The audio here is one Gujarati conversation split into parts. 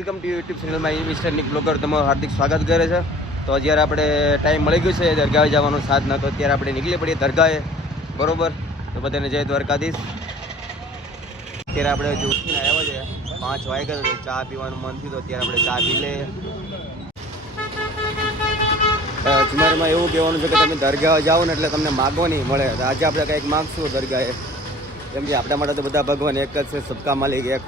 વેલકમ ટુ યુટ્યુબ ચેનલમાં મિસ્ટર નિક બ્લોગર તમારું હાર્દિક સ્વાગત કરે છે. તો જ્યારે આપણે ટાઈમ મળી ગયું છે દરગાહે જવાનો સાધન હતો, ત્યારે આપણે નીકળી પડીએ દરગાહે, બરોબર. તો બધાને જય દ્વારકાધીશ. અત્યારે આપણે જો ઉઠીને આવ્યા છે 5 વાગ્યા, તો ચા પીવાનું મન થયું, તો અત્યારે આપણે ચા પી લઈએ. અજમેરમાં એવું કહેવાનું છે કે તમે દરગાહ જાઓ ને એટલે તમને માગવો નહીં મળે. આજે આપણે કંઈક માગશું દરગાહે, કેમ કે આપણા માટે તો બધા ભગવાન એક જ છે, સબકા માલિક એક.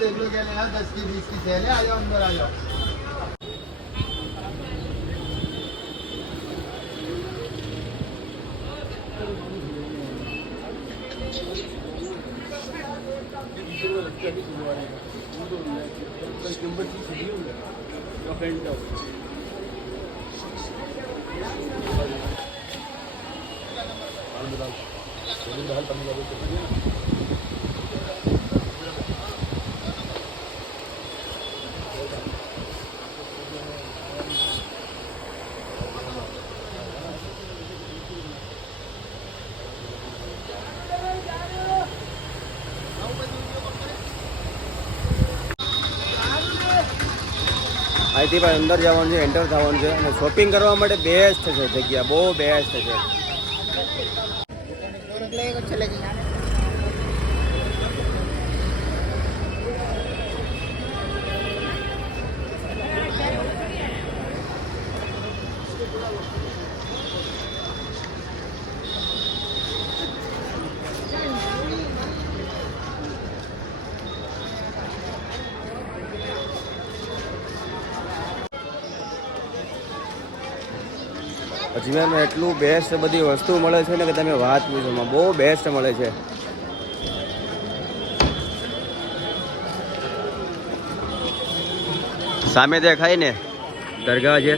देख लो क्या लेना, 10 की 20 की सेल है, आ जाओ अंदर आ जाओ. અહીંથી ભાઈ અંદર જવાનું છે, એન્ટર થવાનું છે, અને શોપિંગ કરવા માટે બેસ્ટ છે જગ્યા, બહુ બેસ્ટ છે. અજમેરમાં એટલું બેસ્ટ બધી વસ્તુ મળે છે ને કે તમે વાત પૂછો, બહુ બેસ્ટ મળે છે. સામે દેખાય ને દરગાહ છે.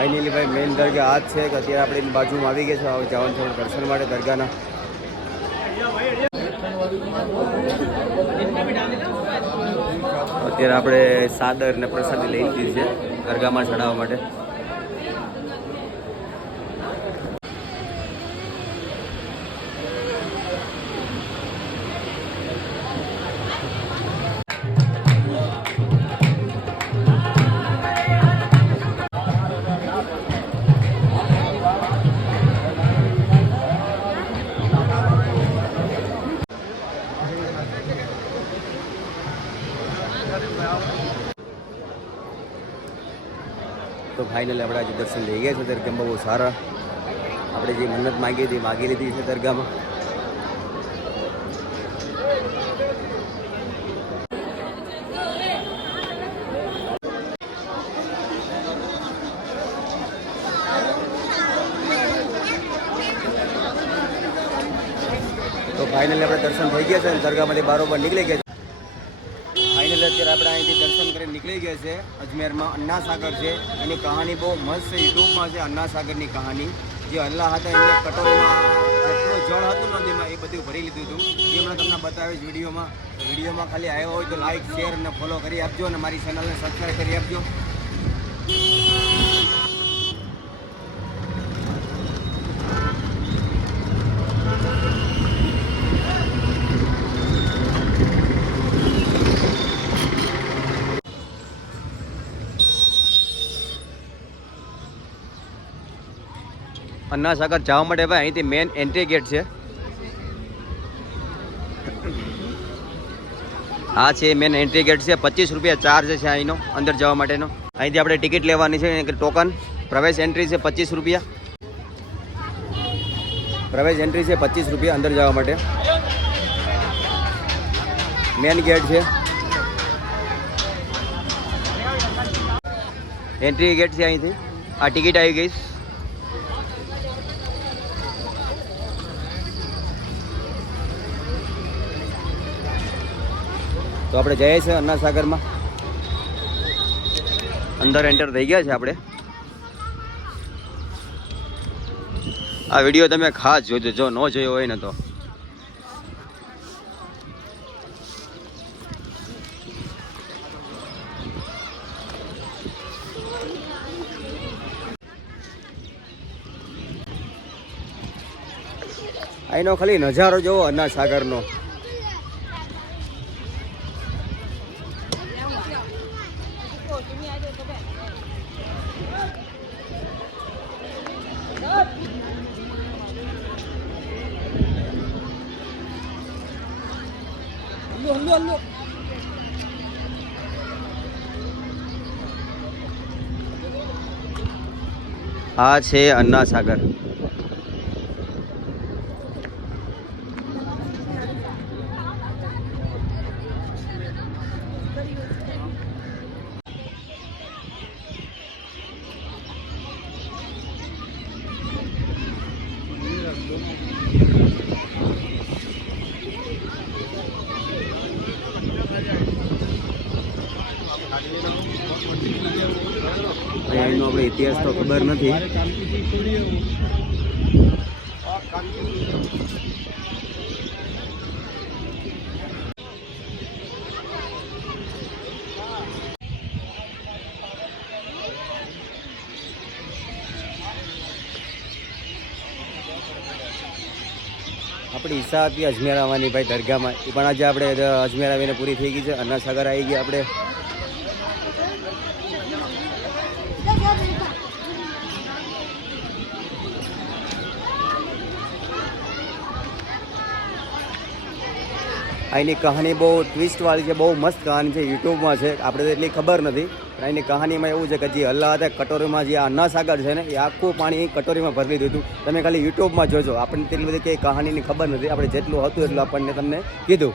ફાઇનલી ભાઈ મેઇન દરગાહ આ જ છે કે અત્યારે આપણે એની બાજુમાં આવી ગયા છે. હવે જવાનું છે દર્શન માટે દરગાહના. અત્યારે આપણે સાદર ને પ્રસાદી લઈ લીધી છે દરગાહમાં ચડાવવા માટે. તો ફાઇનલી આપણે આજે દર્શન લઈ ગયા છે દરગાહમાં, બહુ સારા. આપણે જે મન્નત માગી હતી માગી લીધી છે દરગાહમાં. તો ફાઇનલી આપણે દર્શન થઈ ગયા છે અને દરગાહમાંથી બારોબાર નીકળી ગયા છે. ફાઇનલી અત્યારે આપણે અહીંથી દર્શન કરીને નીકળી ગયા છે. અજમેરમાં અન્ના સાગર છે, એની કહાની બહુ મસ્ત છે. યુટ્યુબમાં છે અન્ના સાગરની કહાની. જે અલ્લાહ હતા એમને કટોરીમાં જેટલું જળ હતું નદીમાં એ બધું ભરી લીધું હતું. એ હમણાં તમને બતાવીશ વિડીયોમાં. વિડીયોમાં ખાલી આવ્યો હોય તો લાઇક શેર અને ફોલો કરી આપજો અને મારી ચેનલને સબસ્ક્રાઈબ કરી આપજો. અન્ના સાગર જવા માટે ભાઈ અહીંથી મેન એન્ટ્રી ગેટ છે. આ છે મેન એન્ટ્રી ગેટ છે. 25 રૂપિયા ચાર્જ છે અહીંનો અંદર જવા માટેનો. અહીંથી આપણે ટિકિટ લેવાની છે, ટોકન. પ્રવેશ એન્ટ્રી છે 25 રૂપિયા. પ્રવેશ એન્ટ્રી છે 25 રૂપિયા અંદર જવા માટે. મેન ગેટ છે, એન્ટ્રી ગેટ છે અહીંથી. આ ટિકિટ આવી ગઈ. તો આપણે જઈએ છીએ અન્ના સાગરમાં. અંદર એન્ટર થઈ ગયા છે આપણે. આ વિડીયો તમે ખાસ જોજો, જો ન જોયો હોય ને તો. અહીંનો ખાલી નજારો જોવો અન્ના સાગરનો. આ છે અન્ના સાગર. એનો આપણે ઇતિહાસ તો ખબર નથી. આપણી ઈચ્છા હતી અજમેર આવવાની ભાઈ દરગાહમાં, એ પણ આજે આપણે અજમેર આવીને પૂરી થઈ ગઈ છે. અન્ના સાગર આવી ગયા આપણે. અહીંની કહાની બહુ ટ્વિસ્ટવાળી છે, બહુ મસ્ત કહાની છે. યુટ્યુબમાં છે, આપણે તો એટલી ખબર નથી. પણ અહીંની કહાનીમાં એવું છે કે જે અલ્લાહ હતા કટોરીમાં જે અન્ના સાગર છે ને, એ આખું પાણી કટોરીમાં ભરી દીધું હતું. તમે ખાલી યુટ્યુબમાં જોજો. આપણને તેટલી બધી કંઈ કહાનીની ખબર નથી. આપણે જેટલું હતું એટલું આપણને તમને કીધું.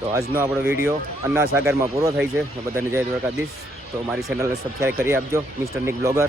તો આજનો આપણો વિડીયો અન્ના સાગરમાં પૂરો થાય છે. બધાને જય દ્વારકાધીશ. તો મારી ચેનલને સબસ્ક્રાઈબ કરી આપજો, મિસ્ટર નિક બ્લોગર.